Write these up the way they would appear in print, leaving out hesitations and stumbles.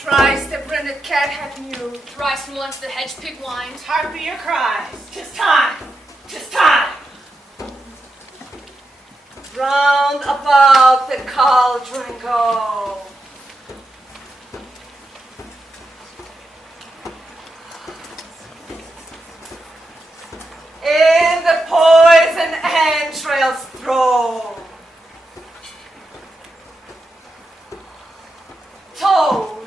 Thrice the brinded cat hath mewed. Thrice and once the hedge pig whined. Harpy your cries, 'tis time, 'tis time. Round about the cauldron go. In the poison entrails throw. Told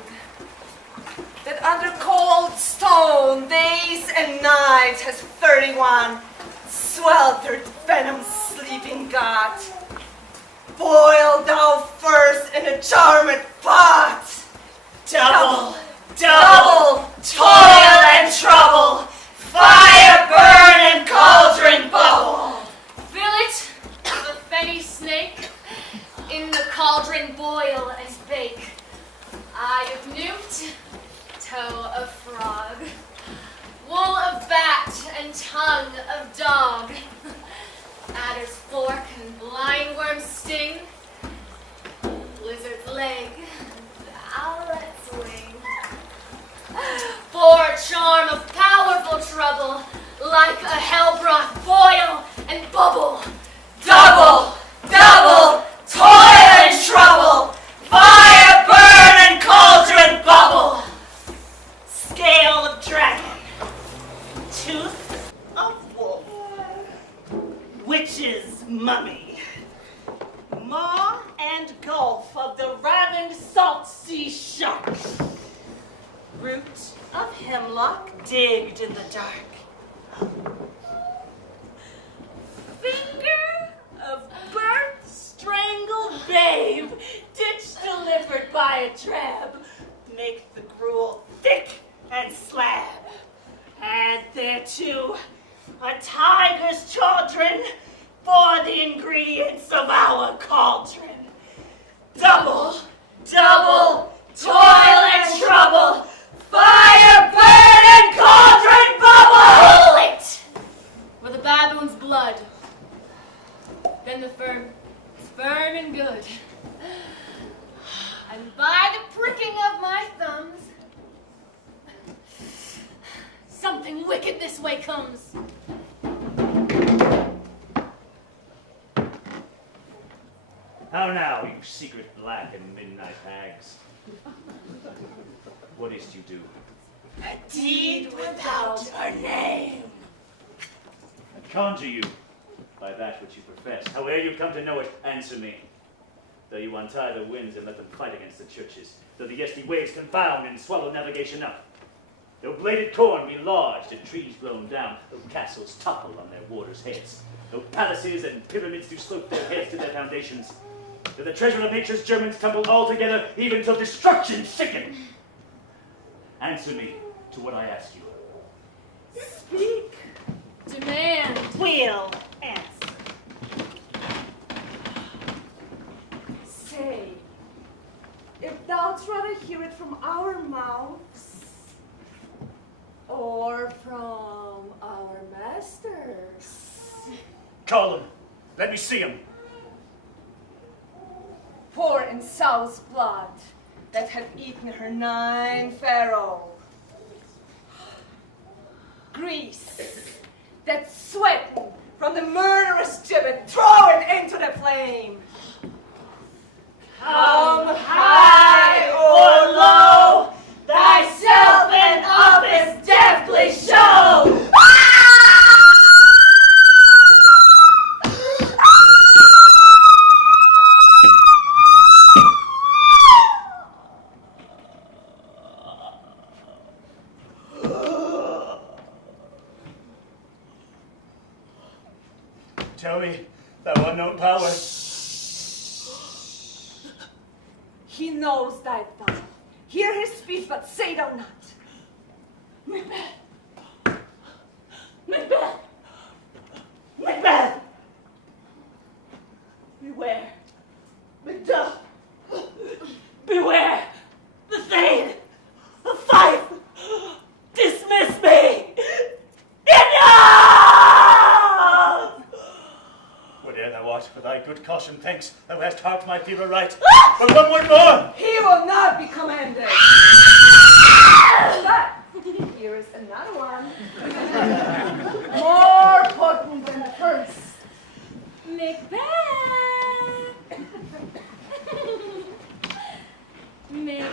that under cold stone days and nights has 31 sweltered venom sleeping got. Boil thou first in a charmed pot. Double toil and trouble. Fire burn and cauldron bubble. Fill it with a fenny snake. In the cauldron boil and bake. Eye of newt, toe of frog, wool of bat and tongue of dog, adder's fork and blindworm's sting, lizard's leg, owlet's wing. For a charm of powerful trouble, like a hell broth boil and bubble. Double toil and trouble. Fire burn and cauldron bubble. Scale of dragon. Tooth of wolf. Witch's mummy. Maw and gulf of the ravened salt sea shark. Root of hemlock digged in the dark. Finger of burnt strangled babe, ditch delivered by a drab. Make the gruel thick and slab. Add thereto a tiger's children for the ingredients of our cauldron. Double toil and trouble. Fire burn and cauldron bubble. Cool it with a baboon's blood. Then the firm is firm and good. And by the pricking of my thumbs, something wicked this way comes. How now, you secret black and midnight hags? What is't you do? A deed without a name. I conjure you, by that which you profess. Howe'er you come to know it, answer me. Though you untie the winds and let them fight against the churches, though the yeasty waves confound and swallow navigation up, though bladed corn be lodged and trees blown down, though castles topple on their warders' heads, though palaces and pyramids do slope their heads to their foundations, though the treasure of nature's Germans tumble all together, even till destruction sicken. Answer me to what I ask you. Speak. Demand. Will answer. Say, if thou'dst rather hear it from our mouths, or from our masters. Call him. Let me see him. Pour in Saul's blood that hath eaten her 9 pharaoh. Grease that sweat from the murderous gibbet thrown into the flame. Come high or low, thyself in office deftly show. Tell me, thou unknown power. He knows thy thought. Hear his speech, but say thou not. Macbeth! Macbeth! Macbeth! Beware. Macduff! Beware! The Thane! The Fife! Dismiss me! Enough! Whate'er thou art, for thy good caution caution, thanks. Thou hast harped my fever right. But one word more! He will not be commanded. But here is another one. More potent than the first. Macbeth! Macbeth!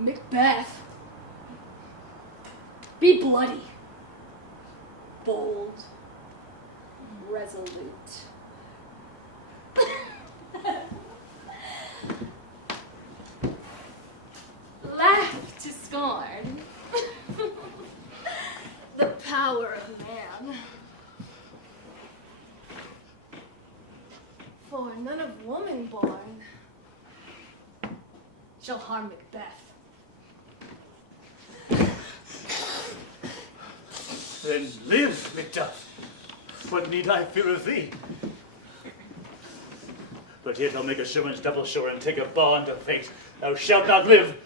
Macbeth. Be bloody, bold, resolute. Laugh to scorn the power of man. For none of woman born shall harm Macbeth. Then live, Macduff. What need I fear of thee? But yet I'll make assurance double sure and take a bond of fate. Thou shalt not live,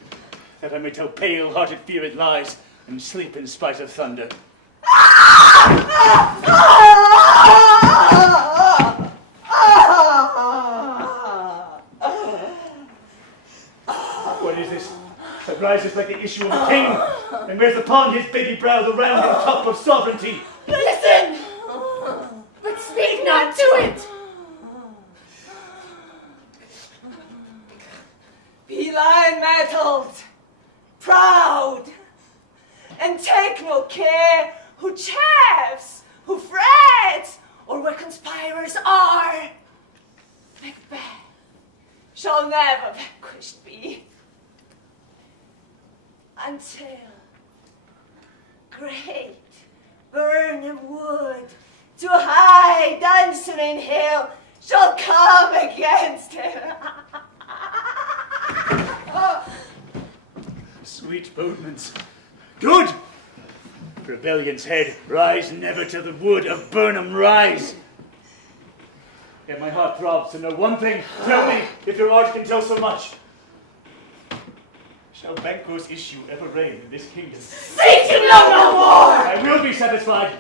that I may tell pale-hearted fear it lies, and sleep in spite of thunder. What is this? That rises like the issue of a king, and wears upon his baby brow the round and top of sovereignty. Listen, but speak not to it. Be lion-mettled, proud, and take no care who chafes, who frets, or where conspirers are. Macbeth shall never vanquished be, until great Burnham Wood to high Dunsinane Hill shall come against him. Sweet bodements. Good! Rebellion's head, rise never to the wood of Burnham rise. Yet my heart throbs to know one thing. Tell me, if your art can tell so much. Shall Banquo's issue ever reign in this kingdom? Seek to know no more! I will be satisfied.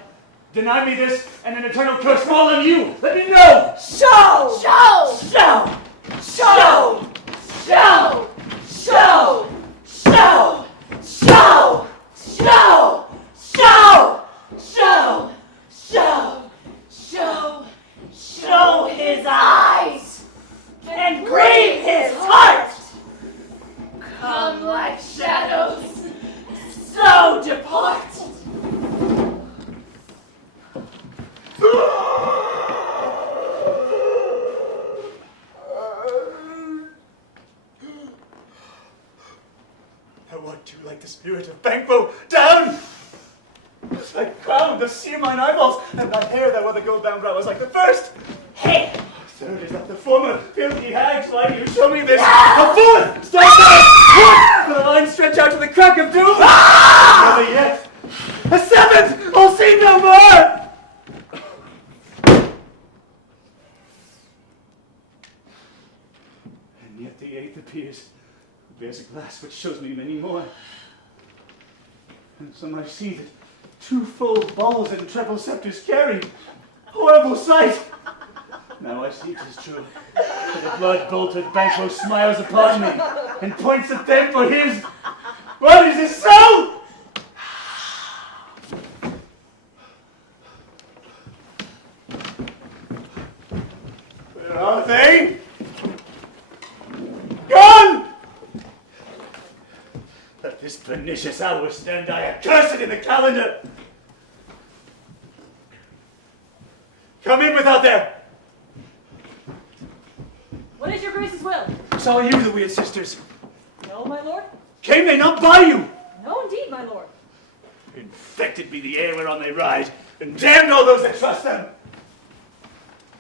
Deny me this, and an eternal curse fall on you. Let me know! Show! Show! Show! Show! Show! Show! Show! Show! Show! Show! Show! Show! Show! Show his eyes and grieve his heart. Come like shadows, so depart. I want you like the spirit of Banquo down! Thy crown doth sear mine eyeballs, and thy hair that were the gold-bound brow is like the first. Hey! Third is like the former. Filthy hags, why do you show me this? A fourth! Stand back! What? The lines stretch out to the crack of doom! Never yet. A seventh! I'll see no more! And yet the eighth appears. Bears a glass which shows me many more. And some I see that two full balls and treble scepters carry. Horrible sight! Now I see 'tis true. For the blood-bolted Banquo smiles upon me and points at them for his. What, is this so? Where are they? Gone! Let this pernicious hour stand I accursed in the calendar. Come in without there. What is your grace's will? Saw you, the weird sisters. No, my lord? Came they not by you? No, indeed, my lord. Infected be the air whereon they ride, and damned all those that trust them.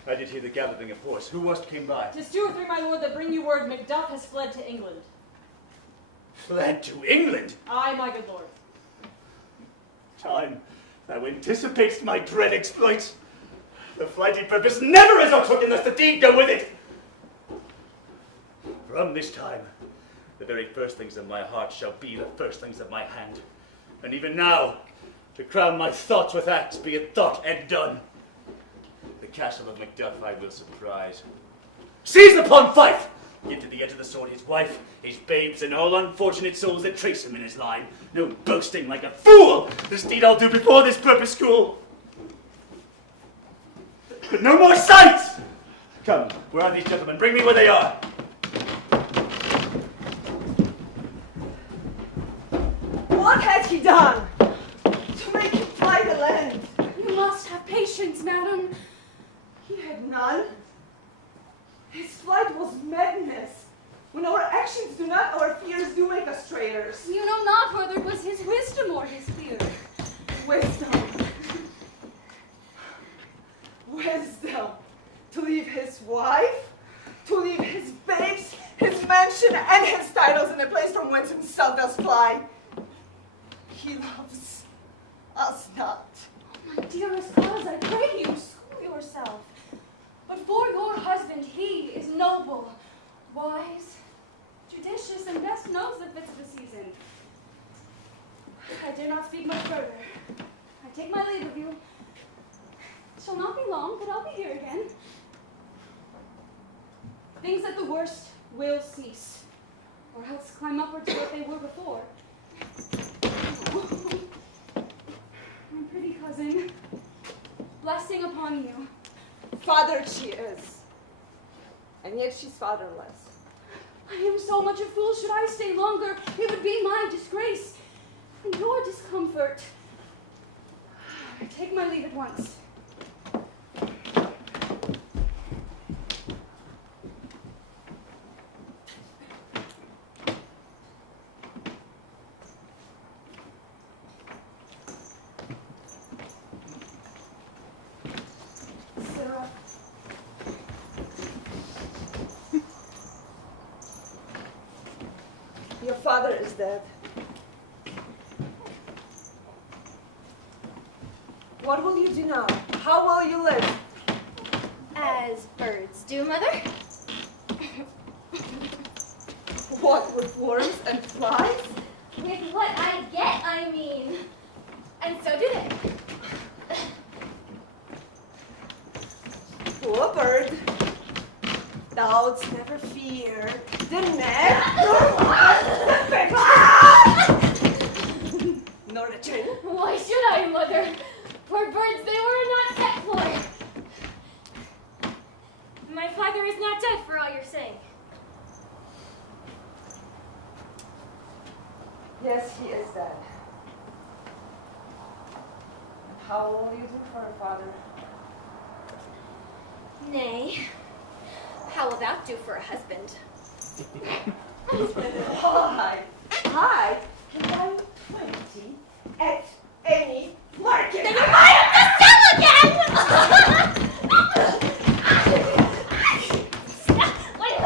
I did hear the galloping of horse. Who was't came by? 'Tis 2 or 3, my lord, that bring you word Macduff has fled to England. Fled to England? Aye, my good lord. Time, thou anticipatest my dread exploits. The flighty purpose never is outook unless the deed go with it. From this time, the very first things of my heart shall be the first things of my hand. And even now, to crown my thoughts with acts, be it thought and done, the castle of Macduff I will surprise. Seize upon Fife! Give to the edge of the sword his wife, his babes, and all unfortunate souls that trace him in his line. No boasting like a fool! This deed I'll do before this purpose school. But no more sights! Come, where are these gentlemen? Bring me where they are. What has he done to make him fly the land? You must have patience, madam. He had none. His flight was madness. When our actions do not, our fears do make us traitors. You know not whether it was his wisdom or his fear. Wisdom. Wisdom. To leave his wife, to leave his babes, his mansion, and his titles in a place from whence himself does fly. He loves us not. Oh, my dearest cause, I pray you, school yourself. But for your husband, he is noble, wise, judicious, and best knows the fits of the season. I dare not speak much further. I take my leave of you. It shall not be long, but I'll be here again. Things at the worst will cease, or else climb upward to what they were before. My pretty cousin, blessing upon you. Fathered she is, and yet she's fatherless. I am so much a fool. Should I stay longer, it would be my disgrace and your discomfort. I take my leave at once. Sarah. Your father is dead. What will you do now? How will you live? As birds do, Mother. What, with worms and flies? With what I get, I mean. And so do they. Poor bird. Thou'dst never fear the net, nor the chin. Why should I, Mother? Poor birds, they were not set for. My father is not dead for all you're saying. Yes, he is dead. And how will you do for a father? Nay, how will thou do for a husband? Hi, and I'm 20 at any market. Then you might have to sell again! Wait.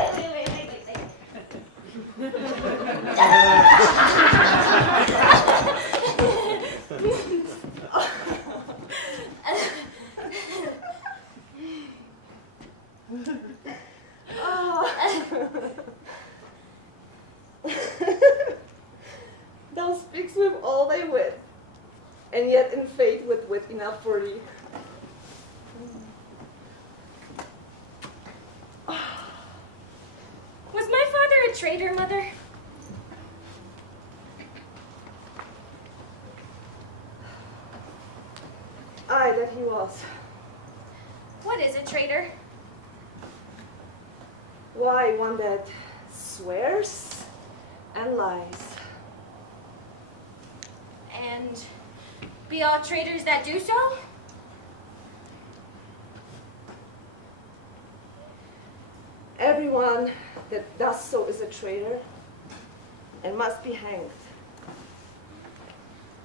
Thou speaks with all thy wit, and yet in faith with wit enough for thee. Was my father a traitor, Mother? Aye, that he was. What is a traitor? Why, one that swears and lies. And be all traitors that do so? Everyone that does so is a traitor and must be hanged.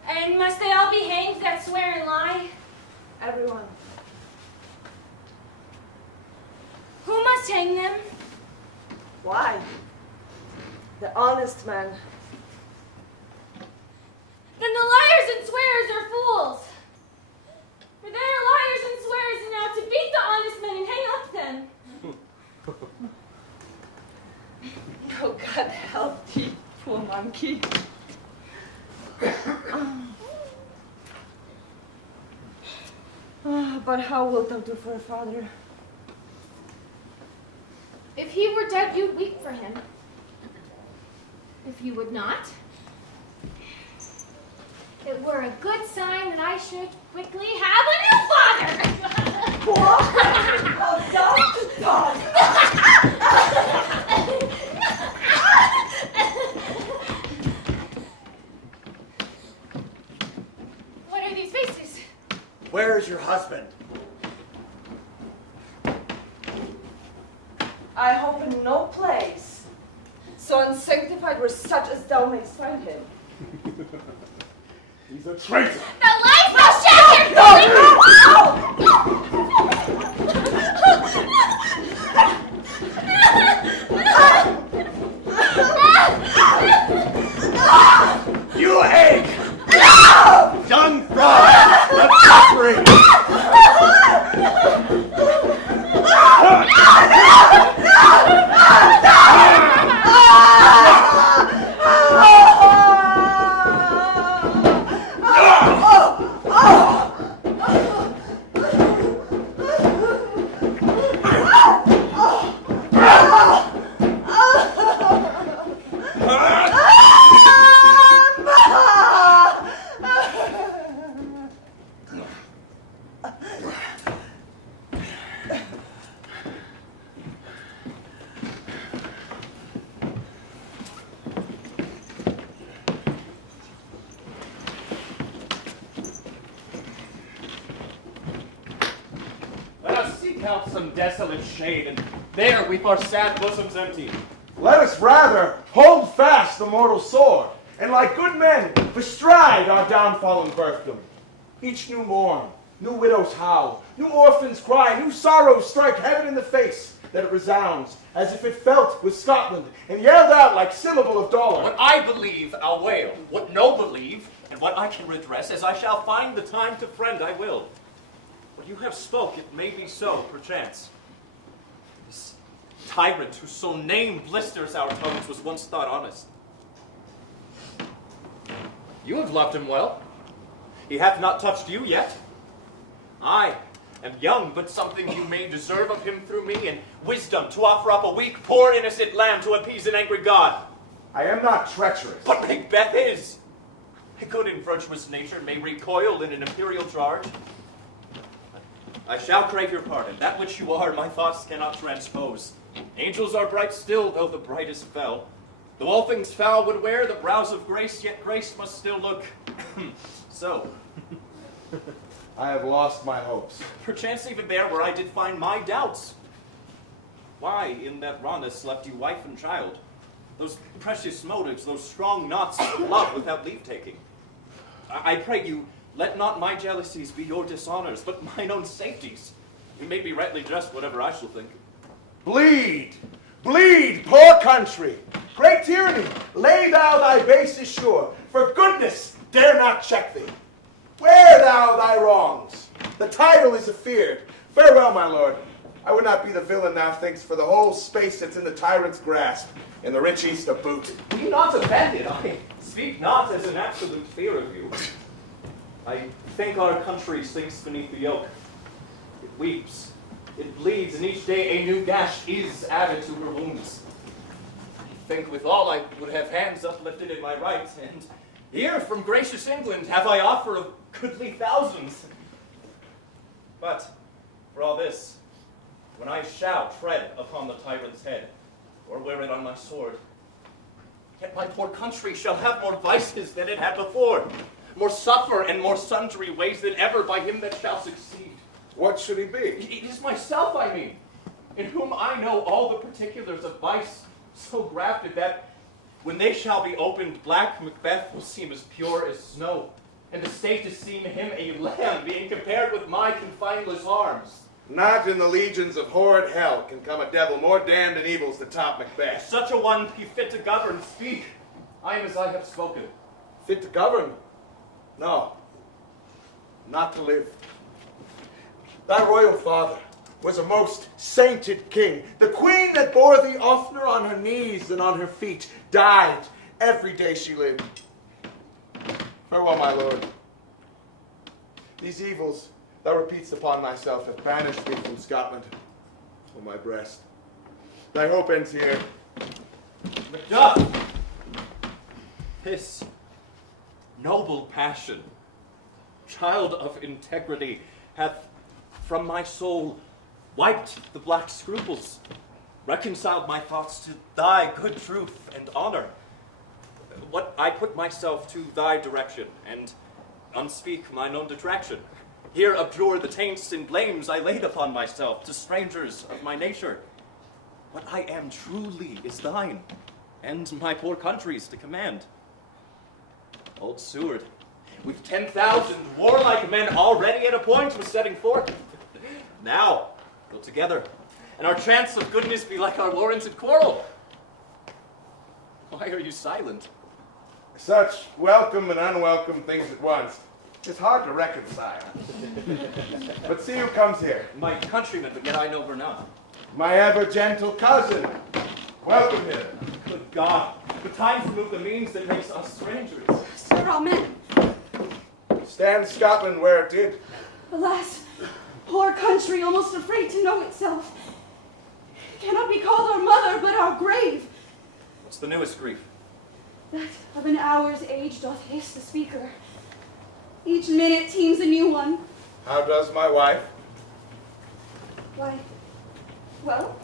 And must they all be hanged that swear and lie? Everyone. Who must hang them? Why? The honest man. Then the liars and swearers are fools. For they are liars and swearers and out to beat the honest men and hang up them. Oh, God help thee, poor monkey. But how wilt thou do for a father? If he were dead, you'd weep for him. If you would not, it were a good sign that I should quickly have a new father. What? What are these faces? Where is your husband? I hope in no place, so unsanctified where such as thou mayst find him. He's a traitor. The life of Shakespeare! You hate! Young fraud! The suffering! Out some desolate shade, and there weep our sad bosoms empty. Let us rather hold fast the mortal sword, and like good men bestride our downfallen birthdom. Each new morn, new widows howl, new orphans cry, new sorrows strike heaven in the face, that it resounds as if it felt with Scotland, and yelled out like syllable of dolor. What I believe, I'll wail. What no believe, and what I can redress, as I shall find the time to friend, I will. What you have spoke, it may be so, perchance. This tyrant whose so name blisters our tongues was once thought honest. You have loved him well. He hath not touched you yet. I am young, but something you may deserve of him through me, and wisdom to offer up a weak, poor, innocent lamb to appease an angry god. I am not treacherous. But Macbeth is. A good and virtuous nature may recoil in an imperial charge. I shall crave your pardon. That which you are, my thoughts cannot transpose. Angels are bright still, though the brightest fell. Though all things foul would wear the brows of grace, yet grace must still look so. I have lost my hopes. Perchance even there where I did find my doubts. Why in that rawness left you wife and child? Those precious motives, those strong knots of love without leave-taking. I pray you, let not my jealousies be your dishonors, but mine own safeties. You may be rightly just, whatever I shall think. Bleed! Bleed, poor country! Great tyranny, lay thou thy bases sure, for goodness dare not check thee. Wear thou thy wrongs. The title is afeard. Farewell, my lord. I would not be the villain thou thinkst for the whole space that's in the tyrant's grasp, in the rich east to boot. Be not offended. I speak not as an absolute fear of you. I think our country sinks beneath the yoke. It weeps, it bleeds, and each day a new gash is added to her wounds. I think withal I would have hands uplifted in my right, and here from gracious England have I offer of goodly thousands. But for all this, when I shall tread upon the tyrant's head, or wear it on my sword, yet my poor country shall have more vices than it had before, more suffer and more sundry ways than ever by him that shall succeed. What should he be? It is myself, I mean, in whom I know all the particulars of vice so grafted that when they shall be opened, black Macbeth will seem as pure as snow, and the state esteem him a lamb being compared with my confineless harms. Not in the legions of horrid hell can come a devil more damned in evils to top If Macbeth. such a one be fit to govern, speak. I am as I have spoken. Fit to govern? No, not to live. Thy royal father was a most sainted king. The queen that bore thee oftener on her knees than on her feet died every day she lived. Farewell, my lord. These evils Thou repeats upon thyself hath banished me from Scotland. O my breast, thy hope ends here. Macduff! This noble passion, child of integrity, hath from my soul wiped the black scruples, reconciled my thoughts to thy good truth and honor. What I put myself to thy direction, and unspeak mine own detraction. Here abjure the taints and blames I laid upon myself to strangers of my nature. What I am truly is thine, and my poor country's to command. Old Seward, with 10,000 warlike men already at a point of setting forth. Now, go together, and our chance of goodness be like our warranted quarrel. Why are you silent? Such welcome and unwelcome things at once. It's hard to reconcile. But see who comes here. My countryman, but yet I know her not. My ever-gentle cousin. Welcome here. Good God, the times remove the means that makes us strangers. Sir, amen. Stand Scotland where it did. Alas, poor country, almost afraid to know itself. It cannot be called our mother, but our grave. What's the newest grief? That of an hour's age doth haste the speaker. Each minute teems a new one. How does my wife? Why, well,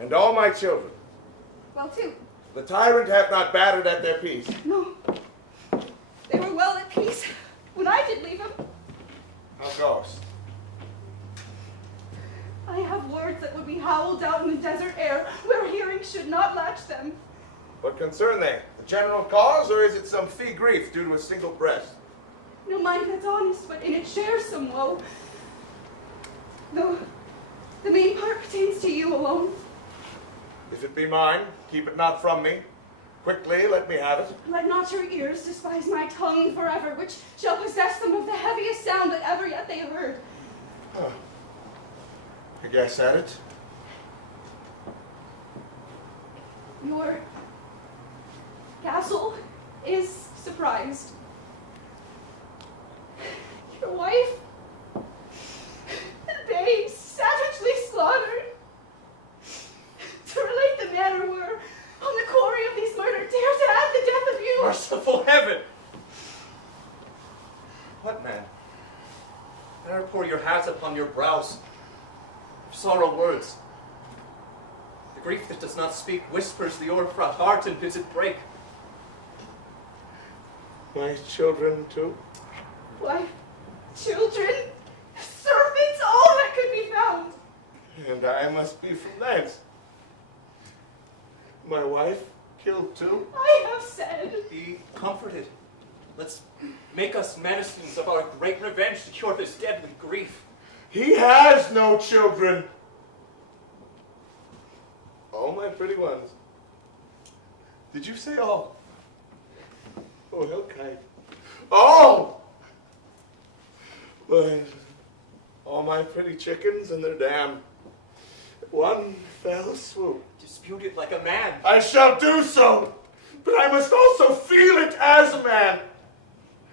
And all my children. well too. The tyrant hath not battered at their peace. No, they were well at peace when I did leave them. How goes? I have words that would be howled out in the desert air, where hearing should not latch them. What concern they? The general cause, or is it some fee grief due to a single breast? No mind that's honest, but in it shares some woe. Though the main part pertains to you alone. If it be mine, keep it not from me. Quickly, let me have it. Let not your ears despise my tongue forever, which shall possess them of the heaviest sound that ever yet they heard. I guess at it. Your castle is surprised. Your wife and babes savagely slaughtered. To relate the manner where, on the quarry of these murder, dare to add the death of you. Merciful heaven! What man? There pour your hat upon your brows. Sorrow words. The grief that does not speak whispers the o'erfraught heart and bids it break. My children, too? Wife, children, servants, all that could be found. And I must be from thence. My wife killed, too? I have said. Be comforted. Let's make us medicines of our great revenge to cure this deadly grief. He has no children. All my pretty ones. Did you say all? Oh, how kind. All! But all my pretty chickens and their dam. One fell swoop. Dispute it like a man. I shall do so, but I must also feel it as a man.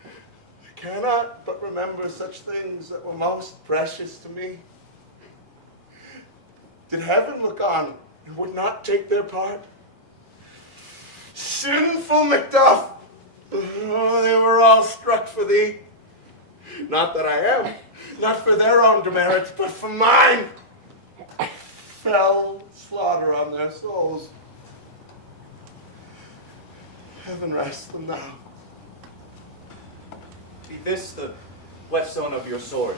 I cannot but remember such things that were most precious to me. Did heaven look on and would not take their part? Sinful Macduff! Oh, they were all struck for thee. Not that I am, not for their own demerits, but for mine. Fell slaughter on their souls. Heaven rest them now. Be this the whetstone of your sword.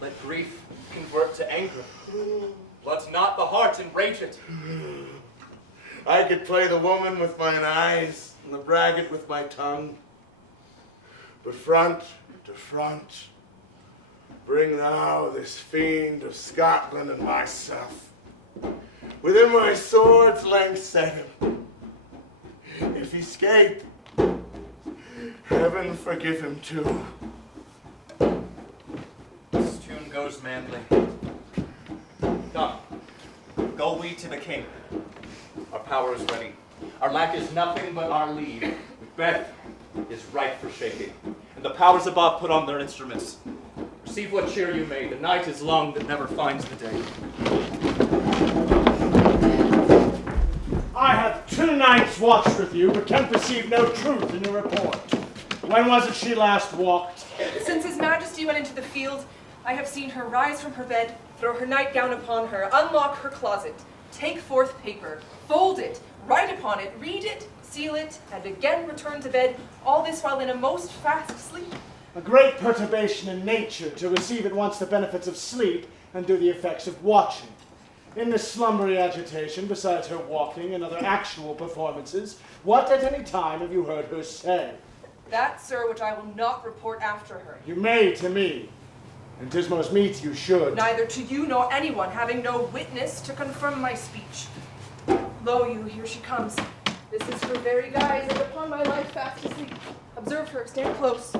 Let grief convert to anger. Let not the heart enrage it. I could play the woman with mine eyes and the braggart with my tongue. But front to front, bring thou this fiend of Scotland and myself. Within my sword's length set him. If he escape, heaven forgive him too. This tune goes manly. Come, go we to the king. Our power is ready. Our lack is nothing but our leave. Macbeth is ripe for shaking. And and the powers above put on their instruments. Receive what cheer you may. The night is long that never finds the day. I have 2 nights watched with you, but can perceive no truth in your report. When was it she last walked? Since His Majesty went into the field, I have seen her rise from her bed, throw her nightgown upon her, unlock her closet, take forth paper, fold it, write upon it, read it, seal it, and again return to bed, all this while in a most fast sleep. A great perturbation in nature to receive at once the benefits of sleep and do the effects of watching. In this slumbery agitation, besides her walking and other actual performances, what at any time have you heard her say? That, sir, which I will not report after her. You may to me, and 'tis most meet you should. Neither to you nor anyone, having no witness to confirm my speech. Lo you, here she comes. This is her very guise, and upon my life fast asleep. Observe her, stand close.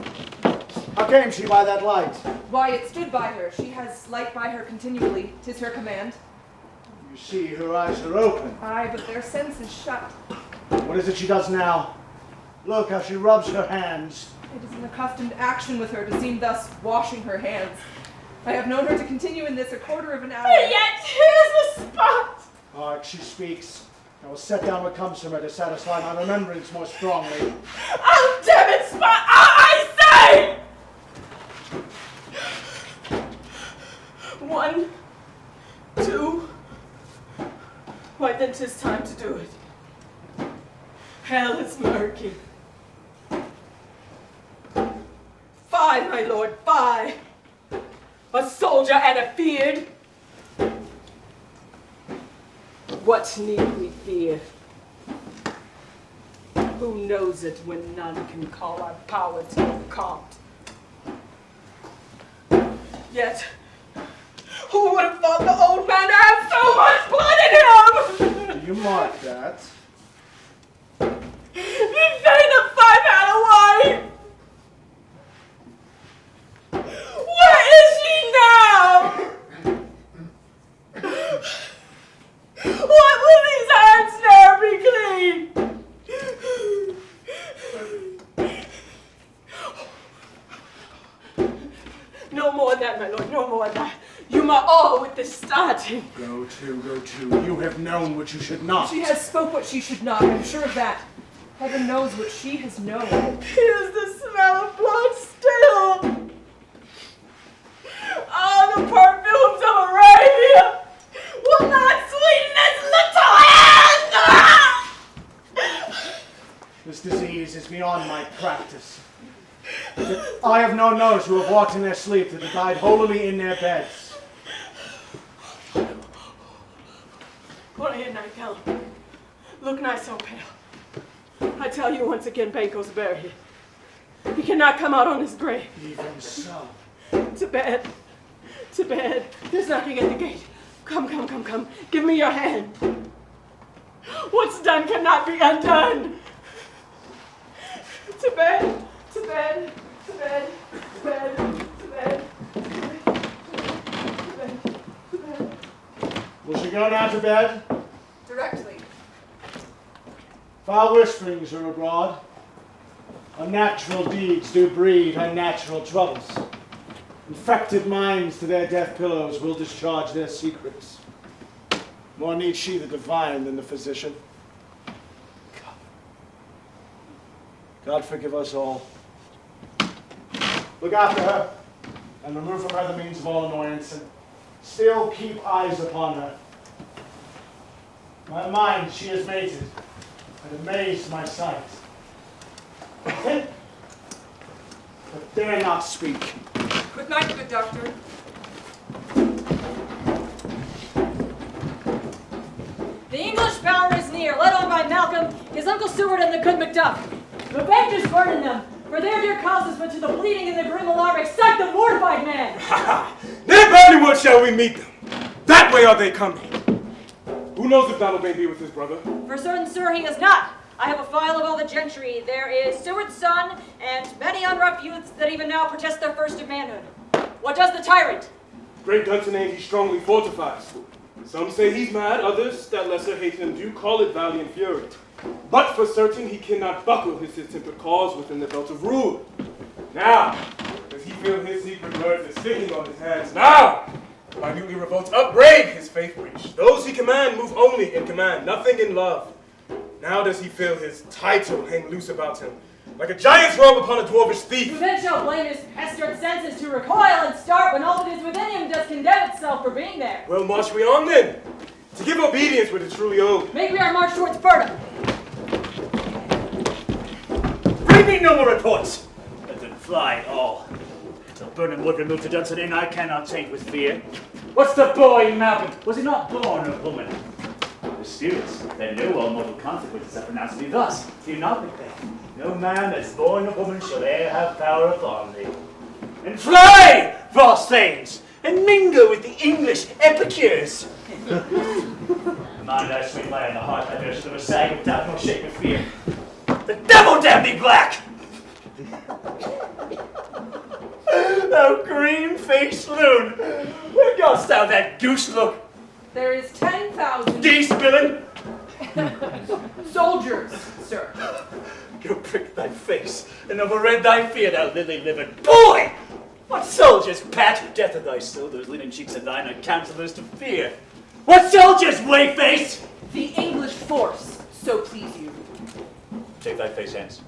How came she by that light? Why, it stood by her. She has light by her continually. 'Tis her command. You see, her eyes are open. Aye, but their sense is shut. What is it she does now? Look how she rubs her hands. It is an accustomed action with her to seem thus washing her hands. I have known her to continue in this a quarter of an hour. Yet here's the spot. Hark, she speaks. I will set down what comes from her to satisfy my remembrance more strongly. Oh, damn it, spot! I say! 1, 2. Why, then 'tis time to do it. Hell is murky. 5, my lord, 5. A soldier and a feared. What need we fear? Who knows it when none can call our power to account? Yet, who would have thought the old man had so much blood in him? Do you mark that? The Thane of Five had a wife! Where is she now? What will these hands ne'er be clean? No more of that, my lord, no more of that. You ma all with the starting. Go to, go to. You have known what you should not. She has spoke what she should not, I'm sure of that. Heaven knows what she has known. Here's the smell of blood still. Oh, the perfumes of Arabia will not sweeten this little hand. This disease is beyond my practice. Yet I have known those who have walked in their sleep that have died holily in their beds. Put on your nightgown. Look not so pale. I tell you once again, Banco's buried. He cannot come out on his grave. Even so. To bed. To bed. There's knocking at the gate. Come, come, come, come. Give me your hand. What's done cannot be undone. To bed. To bed. To bed. To bed. To bed. To bed. To bed. Will she go now to bed? Directly. Foul whisperings are abroad. Unnatural deeds do breed unnatural troubles. Infected minds to their death pillows will discharge their secrets. More needs she the divine than the physician. God forgive us all. Look after her, and remove from her the means of all annoyance, and still keep eyes upon her. My mind she has mated, and amazed my sight. Think, but dare not speak. Good night, good doctor. The English power is near, led on by Malcolm, his Uncle Seward, and the good Macduff. Macbeth is burning them, for their dear causes, but to the bleeding and the grim alarm excite the mortified man. Ha ha! Then Bandyward shall we meet them. That way are they coming. Who knows if Battlebane be with his brother? For certain, sir, he is not. I have a file of all the gentry. There is Seward's son, and many unrough youths that even now protest their first of manhood. What does the tyrant? Great Gunton name he strongly fortifies. Some say he's mad, others, that lesser hate him, do call it valiant fury. But for certain he cannot buckle his tempered cause within the belt of rule. Now, does he feel his secret words are sticking on his hands? Now, by mutely revolts, upbraid his faith breach. Those he command move only in command, nothing in love. Now does he feel his title hang loose about him, like a giant's robe upon a dwarvish thief. Who then shall blame his pestered senses to recoil and start when all that is within him does condemn itself for being there? Well, march we on then, to give obedience what is truly owed. Make we our march towards Burnham. Bring me no more reports. Let them fly all. Till Burnham would remove to Dunsinane, I cannot take with fear. What's the boy, Malcolm? Was he not born of woman? Mysterious, that no all mortal consequences are pronounced to be thus. Do you not, Macbeth? No man that's born of woman shall e'er have power upon thee. And fly, false thanes, and mingle with the English epicures. Mind thy sweet lie in the heart, I bear never sag of doubt nor shake of fear. The devil damn thee black! Thou green-faced loon, where goest thou that goose look? There is 10,000 Geese, villain! soldiers, sir. Go prick thy face, and overread thy fear, thou lily-livered boy! What soldiers, Pat? Death of thy soul, those leaning cheeks of thine are counselors to fear. What soldiers, Wayface? The English force, so please you. Take thy face hence.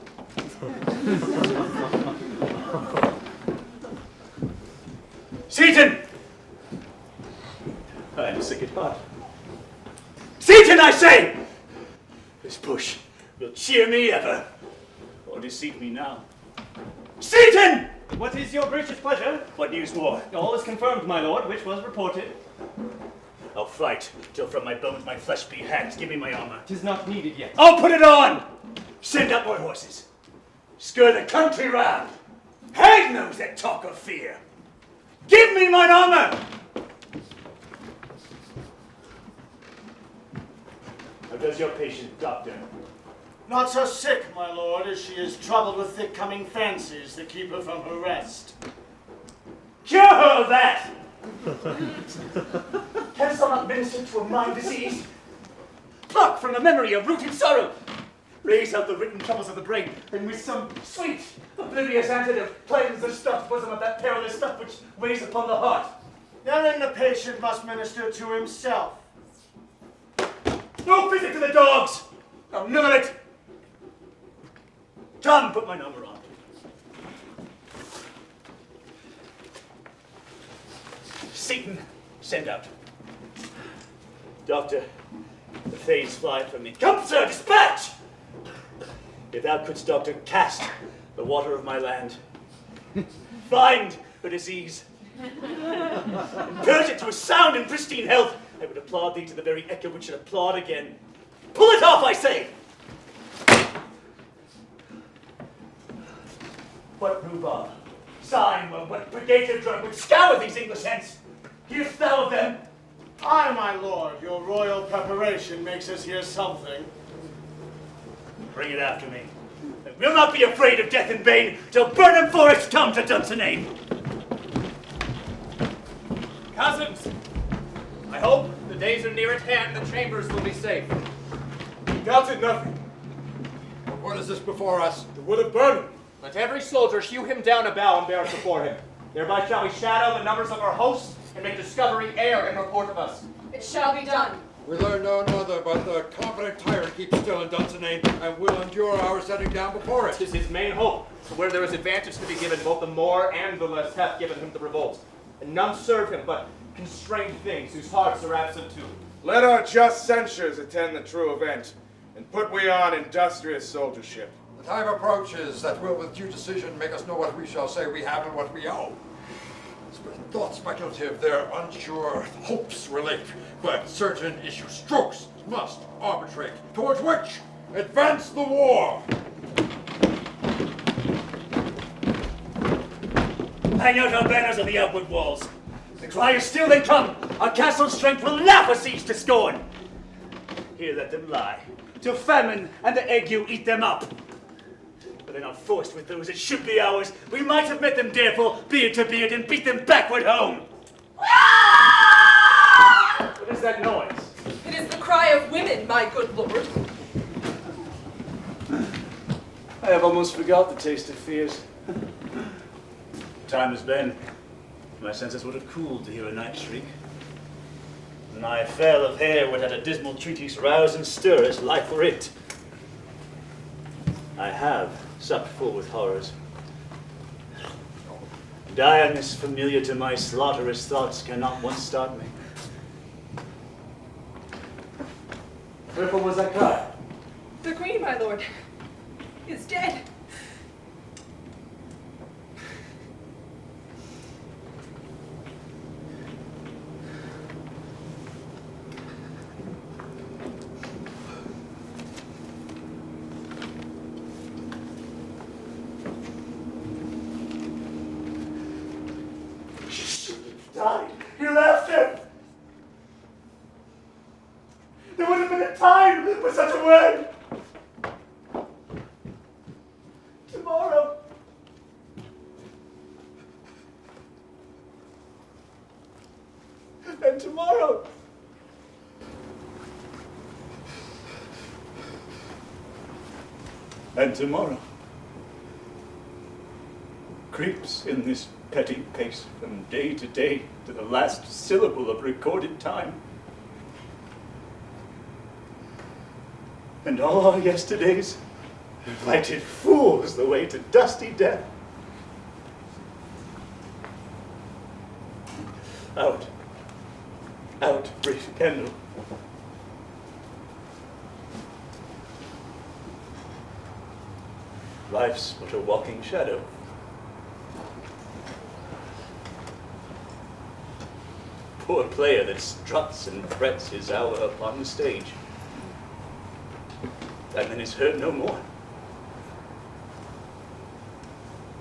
Seaton! I am sick at heart. Seaton, I say! This bush will cheer me ever, or deceive me now. Seaton! What is your gracious pleasure? What news more? All is confirmed, my lord, which was reported. I'll fight till from my bones my flesh be hacked. Give me my armor. 'Tis not needed yet. I'll put it on! Send up more horses. Stir the country round. Hang those that talk of fear. Give me mine armor! How does your patient, doctor? Not so sick, my lord, as she is troubled with thick coming fancies that keep her from her rest. Cure her of that! Canst thou not minister to a mind disease? Pluck from the memory of rooted sorrow. Raise out the written troubles of the brain, and with some sweet, oblivious antidote, cleanse the stuffed bosom of that perilous stuff which weighs upon the heart. Therein the patient must minister to himself. No physic to the dogs! I'll none of it! Come, put mine armor on. Satan, send out. Doctor, the fays fly from me. Come, sir, dispatch! If thou couldst, doctor, cast the water of my land, find her disease, and purge it to a sound and pristine health, I would applaud thee to the very echo which should applaud again. Pull it off, I say! What rhubarb, sign, what brigator drug would scour these English hence? Hearest thou of them? Aye, my lord, your royal preparation makes us hear something. Bring it after me. I will not be afraid of death and bane till Burnham Forest come to Dunsinane. Cousins, I hope the days are near at hand, the chambers will be safe. Doubted nothing. But what is this before us? The wood of Burnham. Let every soldier hew him down a bough and bear it before him. Thereby shall we shadow the numbers of our hosts and make discovery air in report of us. It shall be done. We learn no other, but the confident tyrant keeps still in Dunsinane and will endure our setting down before it. 'Tis his main hope, for where there is advantage to be given, both the more and the less hath given him the revolt. And none serve him but constrained things whose hearts are absent too. Let our just censures attend the true event, and put we on industrious soldiership. The time approaches that will with due decision make us know what we shall say we have and what we owe. Thoughts speculative, their unsure hopes relate, but certain issue strokes must arbitrate, towards which advance the war. Hang out our banners on the outward walls. The cry is still they come. Our castle's strength will laugh a siege to scorn. Here let them lie, till famine and the ague eat them up. But they're not forced with those that should be ours. We might have met them therefore, beard to beard, and beat them backward home. What is that noise? It is the cry of women, my good lord. I have almost forgot the taste of fears. Time has been. My senses would have cooled to hear a night shriek. My fell of hair would at a dismal treatise rouse and stir as life were it. I have supped full with horrors. Direness familiar to my slaughterous thoughts cannot once start me. Wherefore was that cry? The queen, my lord, is dead. Died. You left him. There would have been a time for such a word. Tomorrow. And tomorrow. And tomorrow. Creeps in this petty pace from day to day to the last syllable of recorded time. And all our yesterdays lighted fools the way to dusty death. Out, out, brief candle. Life's but a walking shadow. Poor player that struts and frets his hour upon the stage, and then is heard no more.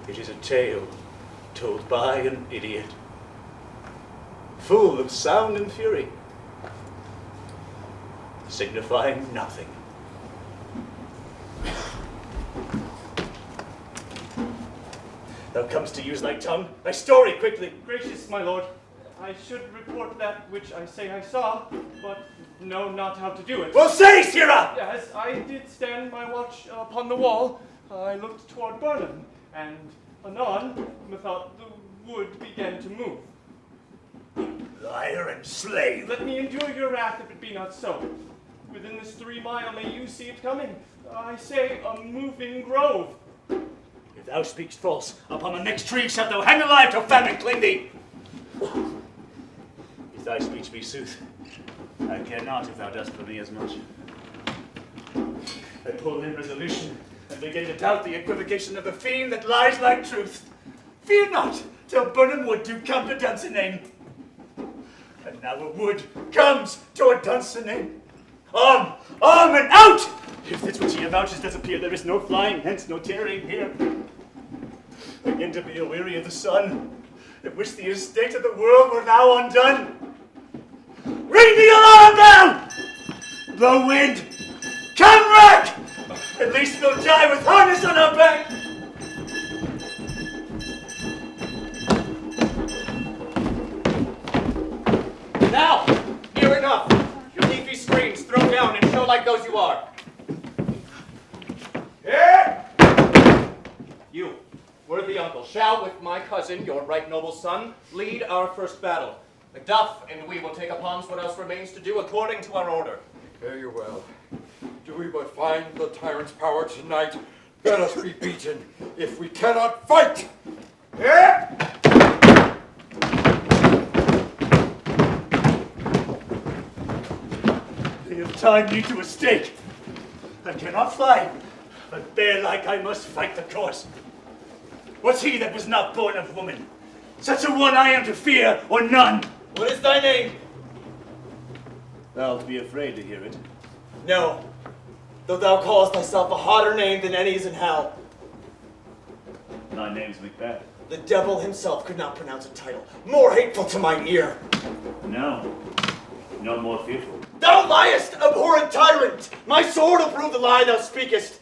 It is a tale told by an idiot, full of sound and fury, signifying nothing. Thou comest to use thy tongue, thy story quickly. Gracious my lord, I should report that which I say I saw, but know not how to do it. Well, say, Sirrah! As I did stand my watch upon the wall, I looked toward Burnham, and anon, methought the wood began to move. Liar and slave! Let me endure your wrath if it be not so. Within this 3 mile may you see it coming. I say, a moving grove. If thou speakst false, upon the next tree shalt thou hang alive till famine cling thee. If thy speech be sooth, I care not if thou dost for me as much. I pull in resolution, and begin to doubt the equivocation of the fiend that lies like truth. Fear not, till Burnham Wood do come to Dunsinane. And now a wood comes toward Dunsinane. On, and out! If this which he avouches does appear, there is no flying hence, no tarrying here. Begin to be aweary of the sun, and wish the estate of the world were now undone. Ring the alarm bell! The wind! Come wreck! At least we'll die with harness on our back! Now, near enough. Your leafy screens throw down and show like those you are. Here! You, worthy uncle, shall with my cousin, your right noble son, lead our first battle. Macduff and we will take upon what else remains to do according to our order. Fare you well. Do we but find the tyrant's power tonight, let us be beaten if we cannot fight! Here! They have tied me to a stake. I cannot fly, but bear-like I must fight the course. What's he that was not born of woman? Such a one I am to fear, or none. What is thy name? Thou'lt be afraid to hear it. No, though thou callest thyself a hotter name than any is in hell. My name's Macbeth. The devil himself could not pronounce a title more hateful to mine ear. No more fearful. Thou liest, abhorrent tyrant! My sword will prove the lie thou speakest.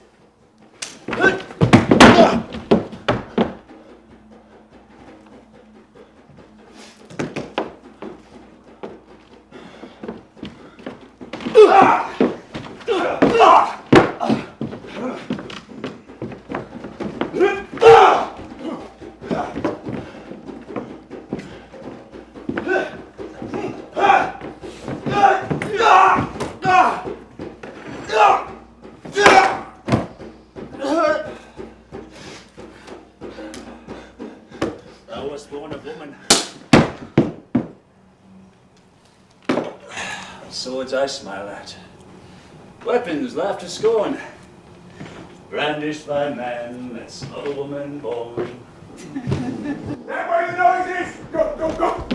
Swords I smile at. Weapons laughed to scorn. Brandished by man that's no woman born. That where the noise is! Go, go, go!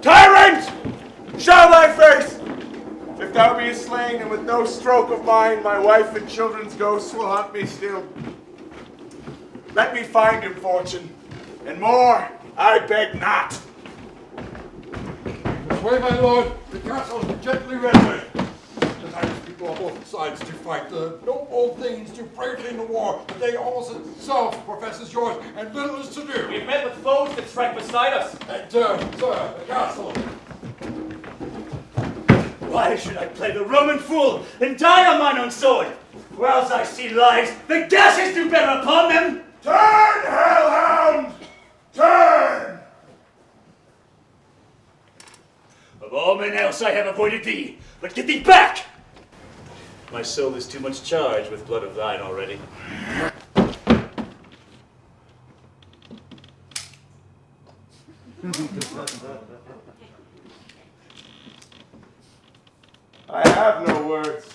Tyrant! Show thy face! If thou be slain, and with no stroke of mine, my wife and children's ghosts will haunt me still. Let me find him, fortune, and more I beg not. This way, my lord, the castle gently rendered. The Irish people on both sides do fight. The noble things do bravely in the war, but they almost itself professes yours, and little is to do. We've met with foes that strike beside us. And, sir, the castle. Why should I play the Roman fool and die on mine own sword? Whilst I see lives, the gases do better upon them. Turn, hellhound! Turn! Of all men else I have avoided thee, but get thee back! My soul is too much charged with blood of thine already. I have no words.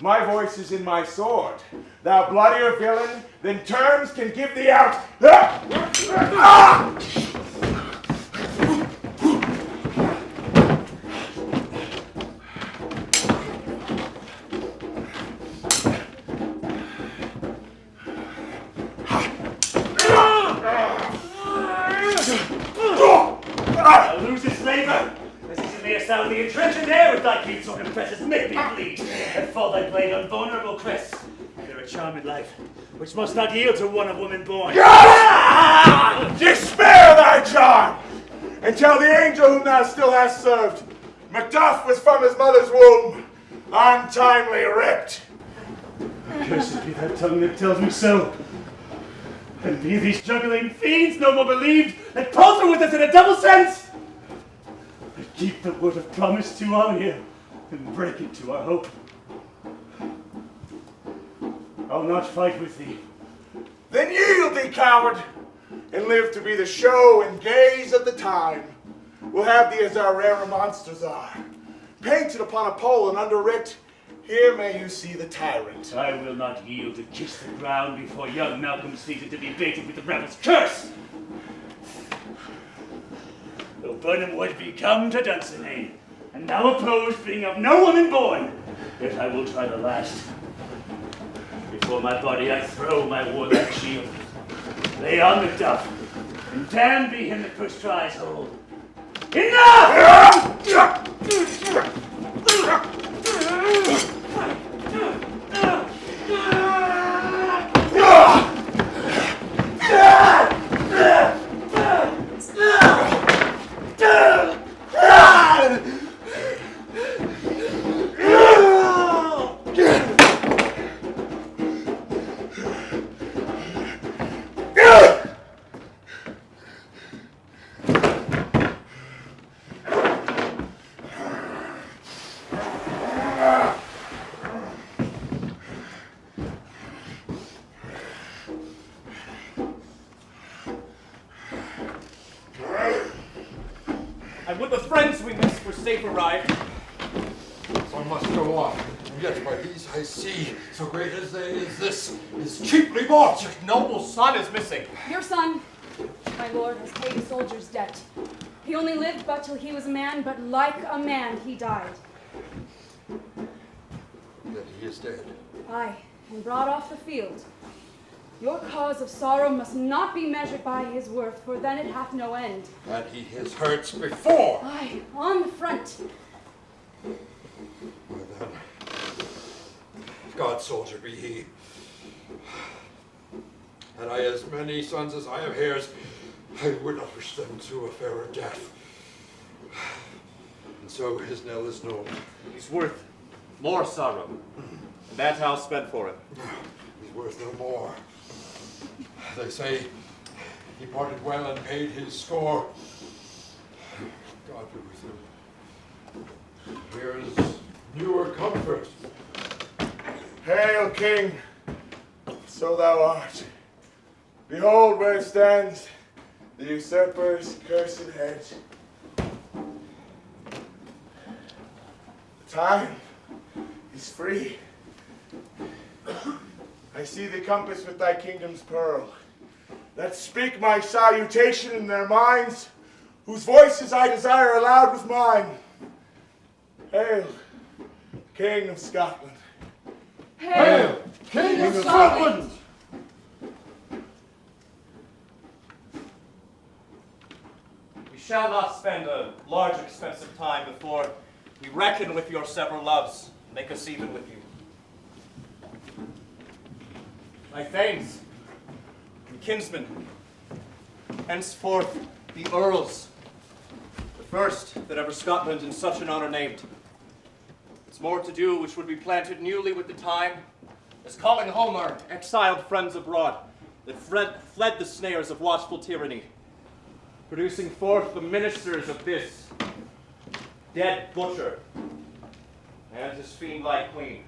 My voice is in my sword. Thou bloodier villain, than terms can give thee out. Ah! Thou losest labor, as easily mayest thou in the entrenched air with thy keen sword and presses make me bleed, and fall thy blade on vulnerable crests. They're a charmed life, which must not yield to one of woman born. Despair thy charm, and tell the angel whom thou still hast served, Macbeth was from his mother's womb, untimely ripped. Cursed be that tongue that tells me so. And be these juggling fiends no more believed that palter with us in a double sense. But keep the word of promise to our ear, and break it to our hope. I'll not fight with thee. Then yield thee, coward, and live to be the show and gaze of the time. We'll have thee as our rarer monsters are, painted upon a pole and underwrit, here may you see the tyrant. I will not yield to kiss the ground before young Malcolm sees it to be baited with the rebel's curse. Though Burnham would be come to Dunsinane, and now opposed, being of no woman born, yet I will try the last. Before my body I throw my warlike shield. Lay on Macduff, and damned be him that first tries hold. Enough! And would the friends we missed were safe arrived. One must go on, and yet by these I see, so great as they is this, is cheaply bought. Your noble son is missing. Your son, my lord, has paid a soldier's debt. He only lived but till he was a man, but like a man he died. That he is dead. Aye, and brought off the field. Your cause of sorrow must not be measured by his worth, for then it hath no end. That he his hurts before. Aye, on the front. Well then, God's soldier be he. Had I as many sons as I have heirs, I would not wish them to a fairer death. And so his knell is known. He's worth more sorrow, and that I'll spend for him. He's worth no more. They say he parted well and paid his score. God be with him. Here is newer comfort. Hail, King, so thou art. Behold where stands the usurper's cursed head. Time is free. I see the compass with thy kingdom's pearl. Let's speak my salutation in their minds, whose voices I desire aloud with mine. Hail, King of Scotland. Hail, King of Scotland. We shall not spend a large, expensive time before we reckon with your several loves, and make us even with you. My thanes and kinsmen, henceforth the earls, the first that ever Scotland in such an honor named. It's more to do which would be planted newly with the time, as calling home our exiled friends abroad, that fled the snares of watchful tyranny, producing forth the ministers of this dead butcher and his fiend-like queen,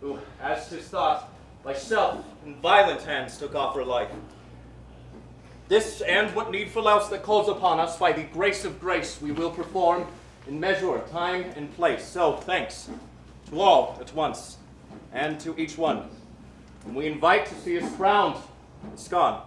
who, as 'tis thought, by stealth and violent hands took off her life. This and what needful else that calls upon us by the grace of grace we will perform in measure, time, and place. So thanks to all at once, and to each one. And we invite to see us crowned and scone.